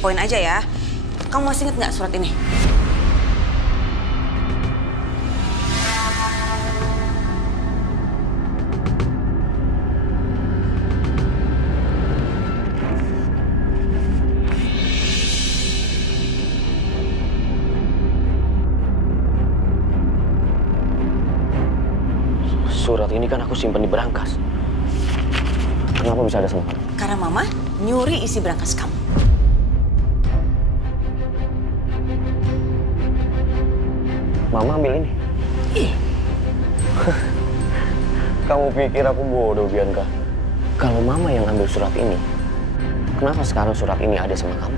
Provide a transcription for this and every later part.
poin aja ya. Kamu masih inget nggak surat ini? Surat ini kan aku simpan di berangkas. Kenapa bisa ada sama kamu? Karena Mama nyuri isi berangkas kamu. Mama ambil ini. Iya. Kamu pikir aku bodoh, Bianca? Kalau Mama yang ambil surat ini, kenapa sekarang surat ini ada sama kamu?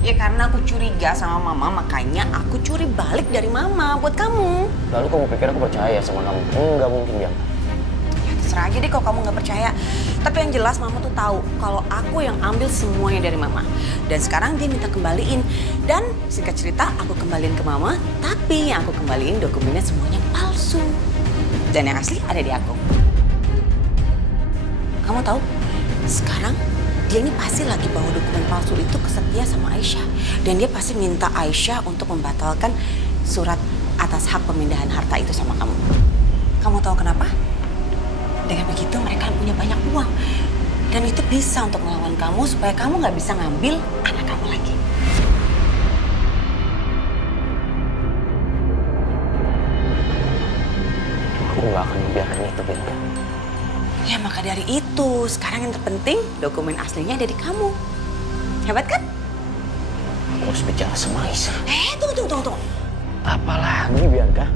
Ya karena aku curiga sama Mama, makanya aku curi balik dari Mama buat kamu. Lalu kamu pikir aku percaya sama kamu? Enggak mungkin, Bianca. Ya terserah aja deh kalau kamu nggak percaya. Tapi yang jelas Mama tuh tahu kalau aku yang ambil semuanya dari Mama. Dan sekarang dia minta kembaliin. Dan singkat cerita aku kembaliin ke Mama, tapi yang aku kembaliin dokumennya semuanya palsu. Dan yang asli ada di aku. Kamu tahu, sekarang dia ini pasti lagi bawa dokumen palsu itu ke Setia sama Aisyah. Dan dia pasti minta Aisyah untuk membatalkan surat atas hak pemindahan harta itu sama kamu. Kamu tahu kenapa? Dengan begitu mereka punya banyak uang. Dan itu bisa untuk melawan kamu supaya kamu nggak bisa ngambil anak kamu lagi. Aku nggak akan membiarkan itu, Bianca. Ya maka dari itu, sekarang yang terpenting dokumen aslinya ada di kamu. Hebat kan? Aku harus bicara sama Aisyah. Tunggu. Apalagi, Bianca?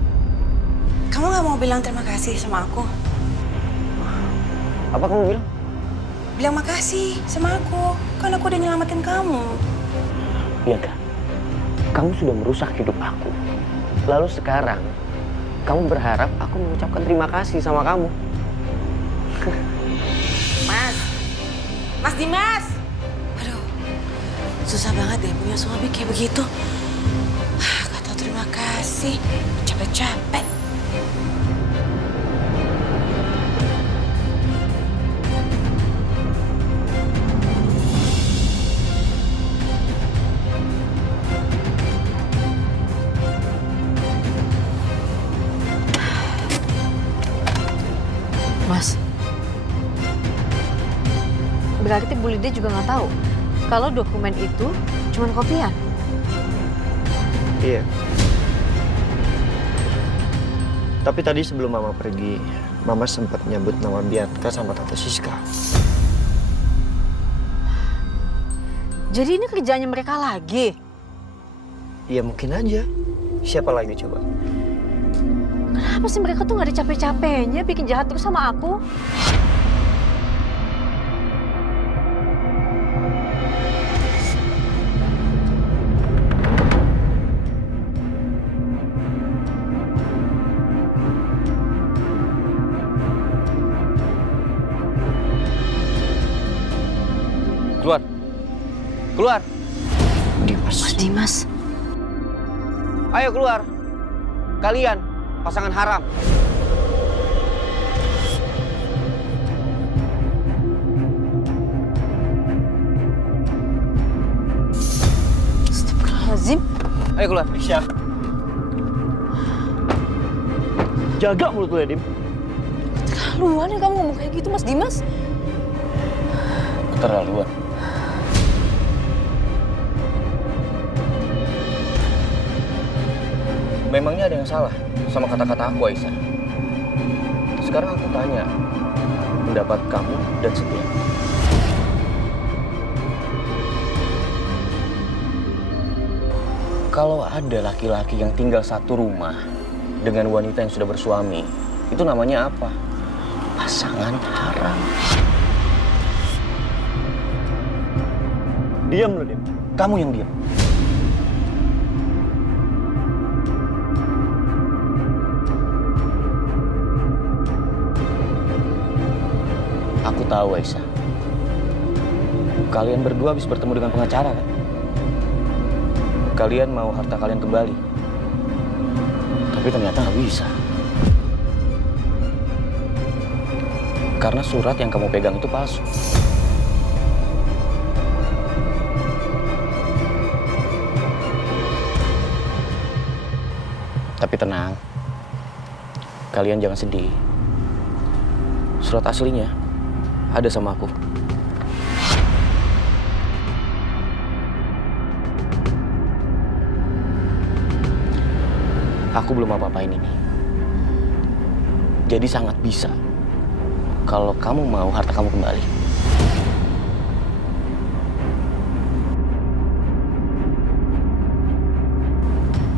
Kamu nggak mau bilang terima kasih sama aku? Apa kamu bilang? Bilang makasih sama aku, kan aku udah nyelamatin kamu. Bianca, kamu sudah merusak hidup aku. Lalu sekarang, kamu berharap aku mengucapkan terima kasih sama kamu. Mas Dimas! Aduh, susah banget deh punya suami kayak begitu. Gak tau terima kasih, capek-capek. Mas, berarti Bu Lydia juga nggak tahu kalau dokumen itu cuma kopian. Iya. Tapi tadi sebelum Mama pergi, Mama sempat nyebut nama Bianca sama Tante Siska. Jadi ini kerjanya mereka lagi? Iya mungkin aja. Siapa lagi coba? Kenapa sih mereka tuh nggak ada capek-capeknya bikin jahat terus sama aku? Keluar. Keluar. Mas Dimas. Ayo keluar. Kalian, pasangan haram. Astagfirullahaladzim. Ayo keluar. Aisyah. Jaga mulut lu ya, Dim. Keterlaluan ya kamu ngomong kayak gitu, Mas Dimas. Keterlaluan. Memangnya ada yang salah sama kata-kata aku, Aisyah? Sekarang aku tanya, pendapat kamu dan Setia. Kalau ada laki-laki yang tinggal satu rumah dengan wanita yang sudah bersuami, itu namanya apa? Pasangan haram. Diam lu, Dim. Kamu yang diam. Aku tahu, Aisyah. Kalian berdua habis bertemu dengan pengacara, kan? Kalian mau harta kalian kembali. Tapi ternyata nggak bisa. Karena surat yang kamu pegang itu palsu. Tapi tenang, kalian jangan sedih. Surat aslinya ada sama aku. Aku belum apa-apain ini. Jadi sangat bisa kalau kamu mau harta kamu kembali.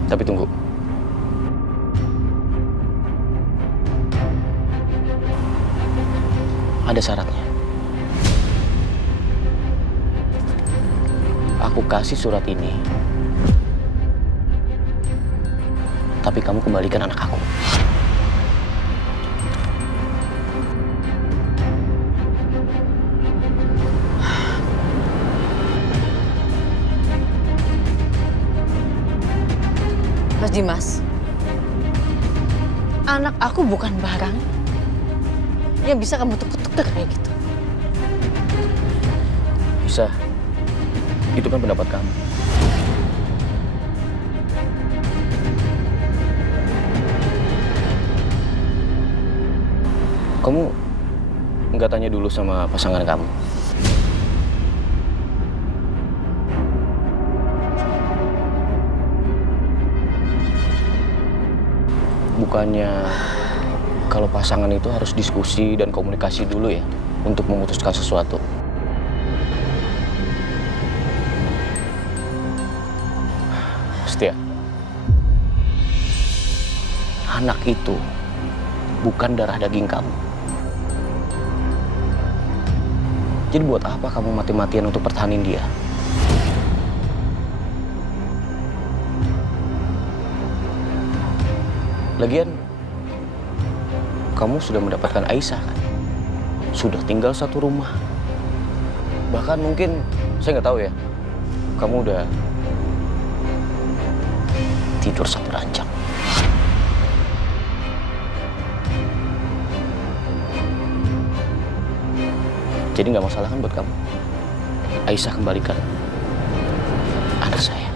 Tapi tunggu. Ada syaratnya. Aku kasih surat ini. Tapi kamu kembalikan anak aku. Mas Dimas, anak aku bukan barang yang bisa kamu tukar-tukar kayak gitu. Bisa. Itu kan pendapat kamu. Kamu nggak tanya dulu sama pasangan kamu? Bukannya kalau pasangan itu harus diskusi dan komunikasi dulu ya untuk memutuskan sesuatu. Setia, anak itu bukan darah daging kamu. Jadi buat apa kamu mati-matian untuk pertahanin dia? Lagian, kamu sudah mendapatkan Aisyah kan? Sudah tinggal satu rumah. Bahkan mungkin, saya nggak tahu ya, kamu udah tidur satu ranjang. Jadi nggak masalah kan buat kamu? Aisyah kembalikan anak saya.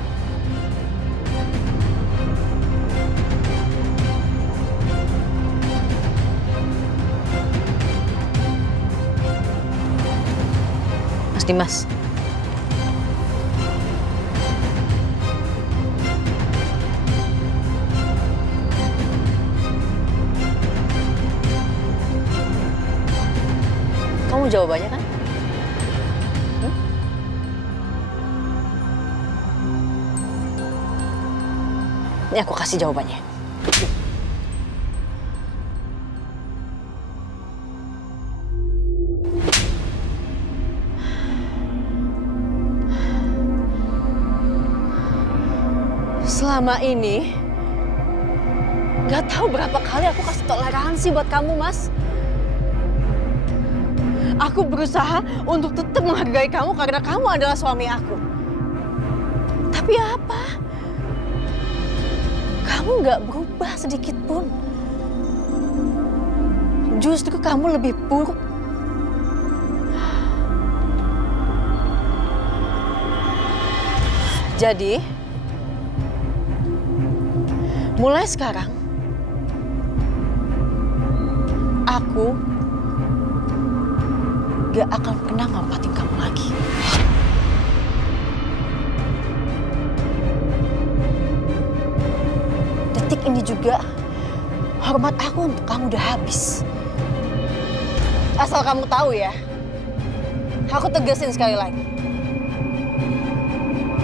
Mas Dimas. Kamu jawabannya kan? Ini aku kasih jawabannya. Selama ini, gak tahu berapa kali aku kasih toleransi buat kamu, Mas. Aku berusaha untuk tetap menghargai kamu karena kamu adalah suami aku. Tapi apa? Kamu gak berubah sedikit pun. Justru kamu lebih buruk. Jadi, mulai sekarang, aku gak akan pernah ngompatin kamu lagi. Detik ini juga, hormat aku untuk kamu udah habis. Asal kamu tahu ya, aku tegasin sekali lagi.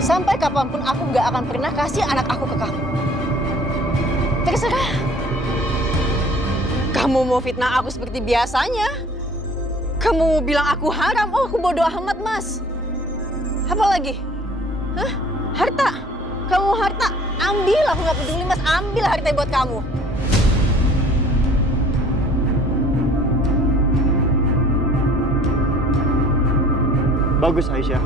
Sampai kapanpun aku gak akan pernah kasih anak aku ke kamu. Terserah. Kamu mau fitnah aku seperti biasanya. Kamu mau bilang aku haram, oh aku bodoh amat, Mas. Apa lagi? Hah? Harta? Kamu harta? Ambil, aku gak peduli, Mas. Ambil harta buat kamu. Bagus Aisyah.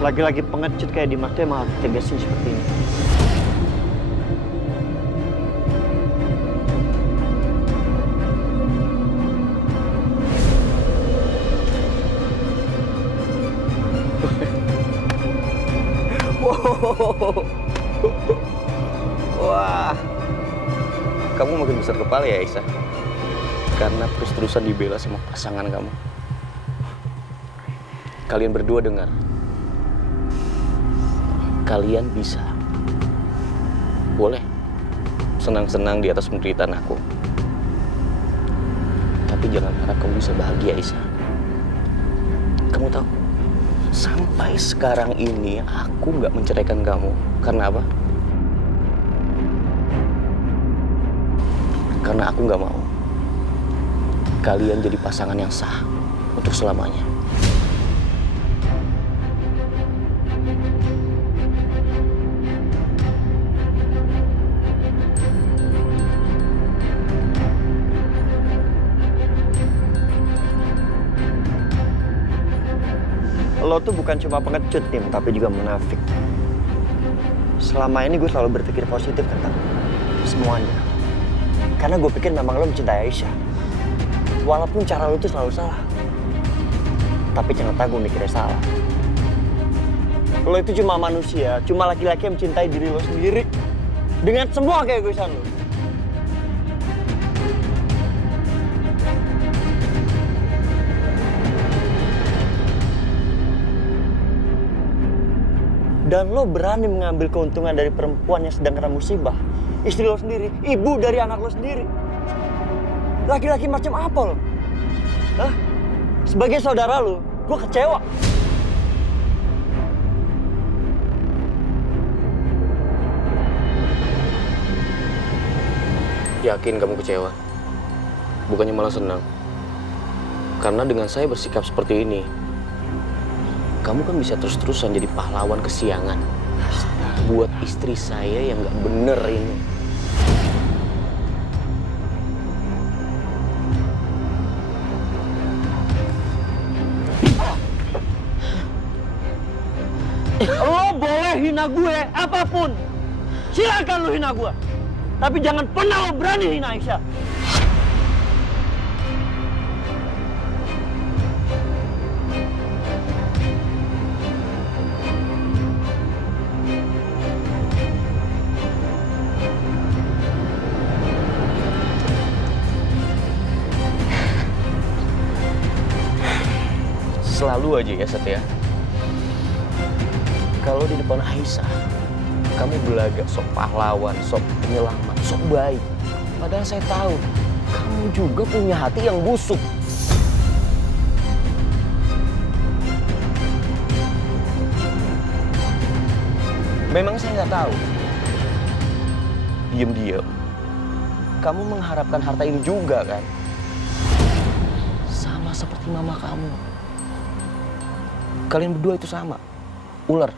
Lagi-lagi pengecut kayak Dimas tuh emang harus tegasin seperti ini. Kamu makin besar kepala ya, Aisyah. Karena terus-terusan dibela sama pasangan kamu. Kalian berdua dengar. Kalian bisa. Boleh. Senang-senang di atas penderitaan aku. Tapi jangan harap kamu bisa bahagia, Aisyah. Kamu tahu, sampai sekarang ini aku nggak menceraikan kamu. Karena apa? Karena aku nggak mau kalian jadi pasangan yang sah untuk selamanya. Lo tuh bukan cuma pengecut, Tim, tapi juga munafik. Selama ini gue selalu berpikir positif tentang semuanya. Karena gue pikir memang lo mencintai Aisyah. Walaupun cara lo itu selalu salah. Tapi ternyata gue mikirnya salah. Lo itu cuma manusia, cuma laki-laki yang mencintai diri lo sendiri. Dengan semua keegoisan lo. Dan lo berani mengambil keuntungan dari perempuan yang sedang kena musibah. Istri lo sendiri, ibu dari anak lo sendiri. Laki-laki macam apa lo? Hah? Sebagai saudara lo, gue kecewa. Yakin kamu kecewa? Bukannya malah senang? Karena dengan saya bersikap seperti ini, kamu kan bisa terus-terusan jadi pahlawan kesiangan buat istri saya yang gak bener ini. Lo boleh hina gue apapun. Silakan lo hina gue. Tapi jangan pernah lo berani hina Aisyah. Selalu aja ya, Setia. Kalau di depan Aisyah, kamu belagak sok pahlawan, sok penyelamat, sok baik. Padahal saya tahu, kamu juga punya hati yang busuk. Memang saya nggak tahu. Diam-diam, kamu mengharapkan harta ini juga kan? Sama seperti mama kamu. Kalian berdua itu sama, ular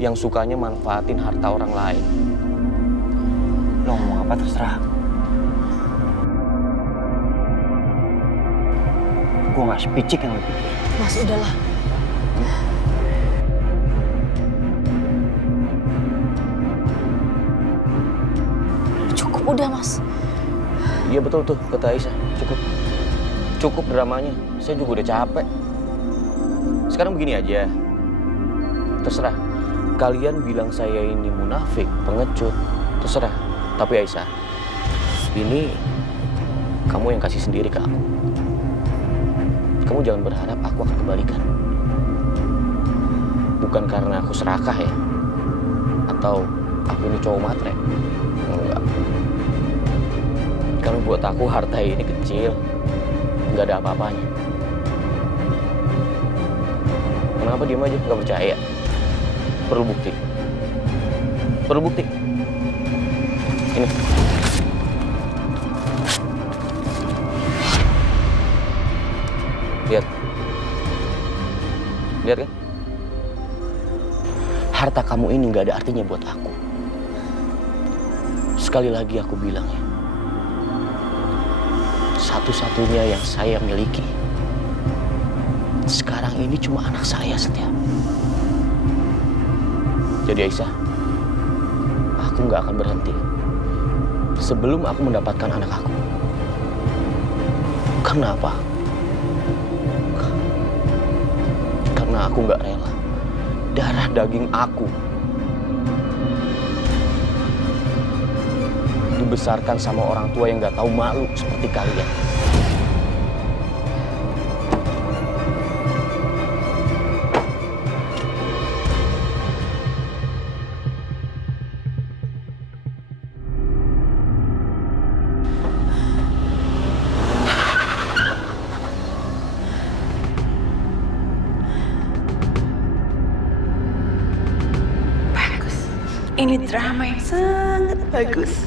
yang sukanya manfaatin harta orang lain. Lo ngomong apa terserah. Gue gak sepicik yang lo pikir. Mas, udahlah. Cukup udah, Mas. Iya betul tuh, kata Aisyah. Cukup. Cukup dramanya. Saya juga udah capek. Sekarang begini aja. Terserah. Kalian bilang saya ini munafik, pengecut. Terserah. Tapi Aisyah, ini kamu yang kasih sendiri ke aku. Kamu jangan berharap aku akan kembalikan. Bukan karena aku serakah ya. Atau aku ini cowok matre. Enggak. Karena buat aku harta ini kecil. Nggak ada apa-apanya. Kenapa diam aja? Nggak percaya? Perlu bukti. Perlu bukti. Ini. Lihat. Lihat kan? Harta kamu ini nggak ada artinya buat aku. Sekali lagi aku bilang ya. Satu-satunya yang saya miliki sekarang ini cuma anak saya, Setia. Jadi Aisyah, aku nggak akan berhenti sebelum aku mendapatkan anak aku. Karena apa? Karena aku nggak rela darah daging aku dibesarkan sama orang tua yang gak tahu malu seperti kalian. Bagus. Ini drama yang sangat bagus.